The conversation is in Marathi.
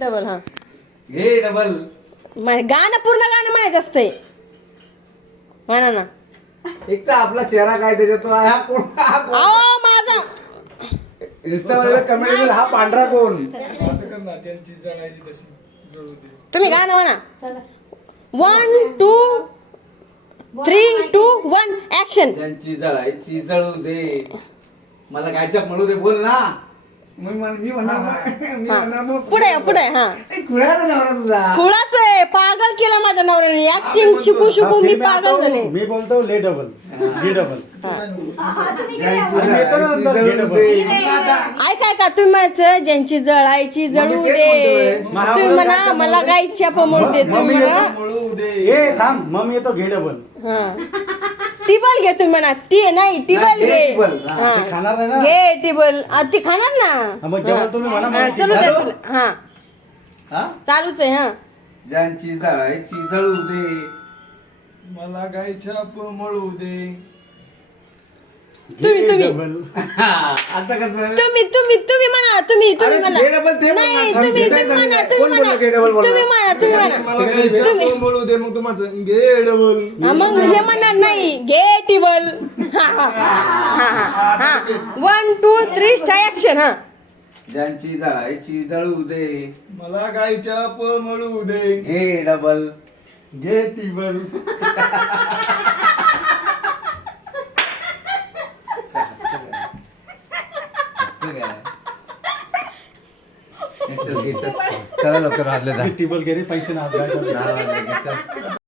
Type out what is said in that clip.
डबल हा घे डबल. गाणं पूर्ण गाणं म्हणायचं असतंय म्हणा ना. एक तर आपला चेहरा काय त्याच्यात तो हा कोण अहो माझा इंस्टावर कमेंट हा पांढरा कोण. असं कर ना त्यांची जळायची तशी जळू दे. तुम्ही गाणं म्हणा. 1 2 3 2 1 ऍक्शन. ज्यांची जळायची जळू दे मला गायच्या म्हणू दे बोल ना. मी म्हणणार मग पुढे पुढे हा खुळ्याचा नवरा तुझा. कुळाच आहे पागल केला माझ्या नवऱ्याने ऍक्टिंग शिकू शिकू मी पागल झाले. मी बोलतो ले डबल घे डबल ऐका का तुम्ही म्हणायचं ज्यांची जळायची जळू दे तुम्ही म्हणा मला गायच्या पमळू दे तुम्ही म्हणा मळू दे. ए थांब मग मी येतो घे डबल टिबल घे तुम्ही म्हणा टी नाही टिबल घे टिबल, हा. ते खाणार नाही ना घे टिबल ती खाणार ना हा, मग जेवण तुम्ही म्हणा हा, मग चलू दे चालू? चलू. हा हा चालूच आहे हा ज्यांची जळायची जळू दे मला गायच्या मळू दे. तुम्ही डबल आता कसं तुम्ही म्हणा तुम्ही अरे, म्हणा घे डबल ते नाही म्हणा. तुम्ही घे डबल. म्हणा कोण तुम्ही बोललं घे डबल म्हणा बोललं? तुम्ही म्हणा मला गायच्या मळू दे मग तुम्हाला घे डबल. हा, मग हे म्हणणार नाही घे टिबल हा हा हा हा 1 2 3 स्टार ऍक्शन हा ज्यांची जळायची जळू दे मला गायच्या मळू दे. हे डबल घे टिबल. चला लवकर वाजले टेबल घे रे पैसे ना